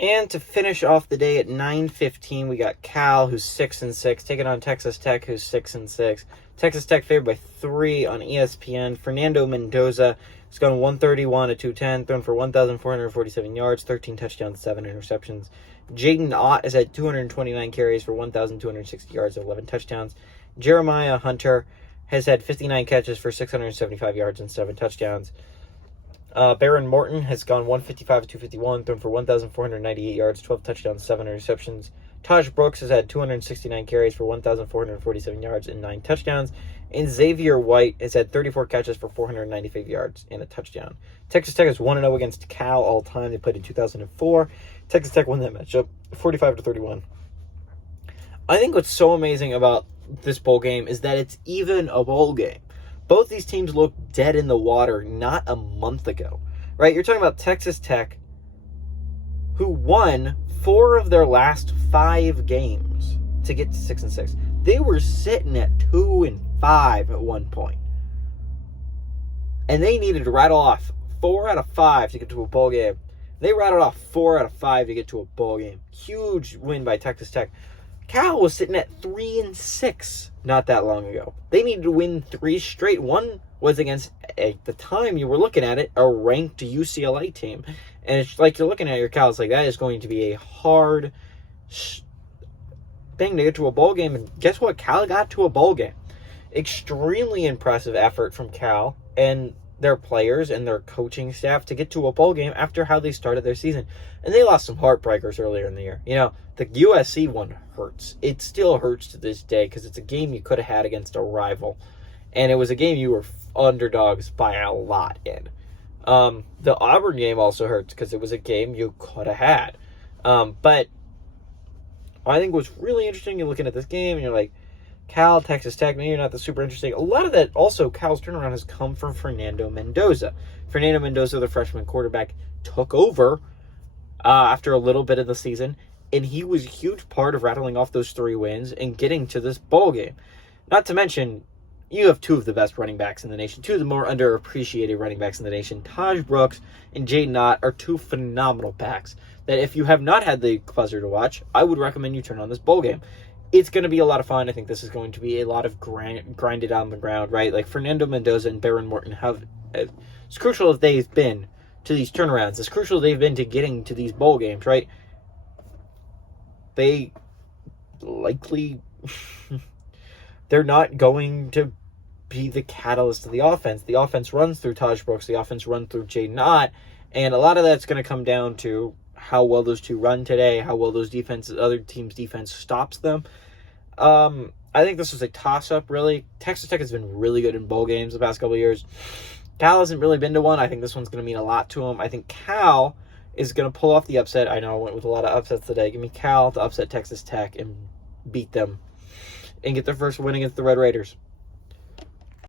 And to finish off the day at 9:15, we got Cal, who's 6-6, taking on Texas Tech, who's 6-6. Texas Tech favored by 3 on ESPN. Fernando Mendoza has gone 131 at 210, thrown for 1,447 yards, 13 touchdowns, 7 interceptions. Jaden Ott has had 229 carries for 1,260 yards and 11 touchdowns. Jeremiah Hunter has had 59 catches for 675 yards and 7 touchdowns. Baron Morton has gone 155 at 251, thrown for 1,498 yards, 12 touchdowns, 7 interceptions. Taj Brooks has had 269 carries for 1,447 yards and 9 touchdowns. And Xavier White has had 34 catches for 495 yards and a touchdown. Texas Tech is 1-0 against Cal all time. They played in 2004. Texas Tech won that matchup 45-31. I think what's so amazing about this bowl game is that it's even a bowl game. Both these teams look dead in the water not a month ago, right? You're talking about Texas Tech, who won 4 of their last 5 games to get to 6-6. They were sitting at 2-5 at one point. And they needed to rattle off 4 out of 5 to get to a bowl game. They rattled off 4 out of 5 to get to a bowl game. Huge win by Texas Tech. Cal was sitting at 3-6 not that long ago. They needed to win 3 straight. One was against, at the time you were looking at it, a ranked UCLA team. And it's like you're looking at your Cal, it's like that is going to be a hard thing to get to a bowl game. And guess what? Cal got to a bowl game. Extremely impressive effort from Cal and their players and their coaching staff to get to a bowl game after how they started their season. And they lost some heartbreakers earlier in the year. You know, the USC one hurts. It still hurts to this day because it's a game you could have had against a rival. And it was a game you were underdogs by a lot in. The Auburn game also hurts because it was a game you could have had. But I think what's really interesting, you're looking at this game and you're like, Cal, Texas Tech, maybe not the super interesting. A lot of that also, Cal's turnaround has come from Fernando Mendoza. Fernando Mendoza, the freshman quarterback, took over after a little bit of the season, and he was a huge part of rattling off those 3 wins and getting to this bowl game. Not to mention, you have 2 of the best running backs in the nation, 2 of the more underappreciated running backs in the nation. Taj Brooks and Jaden Ott are 2 phenomenal backs that if you have not had the pleasure to watch, I would recommend you turn on this bowl game. It's going to be a lot of fun. I think this is going to be a lot of grinded on the ground, right? Like Fernando Mendoza and Baron Morton have, as crucial as they've been to these turnarounds, as crucial they've been to getting to these bowl games, right? They likely, they're not going to be the catalyst of the offense. The offense runs through Taj Brooks. The offense runs through Jaden Ott. And a lot of that's going to come down to how well those 2 run today, how well those other teams' defense stops them. I think this was a toss-up, really. Texas Tech has been really good in bowl games the past couple of years. Cal hasn't really been to one. I think this one's going to mean a lot to him. I think Cal is going to pull off the upset. I know I went with a lot of upsets today. Give me Cal to upset Texas Tech and beat them and get their first win against the Red Raiders.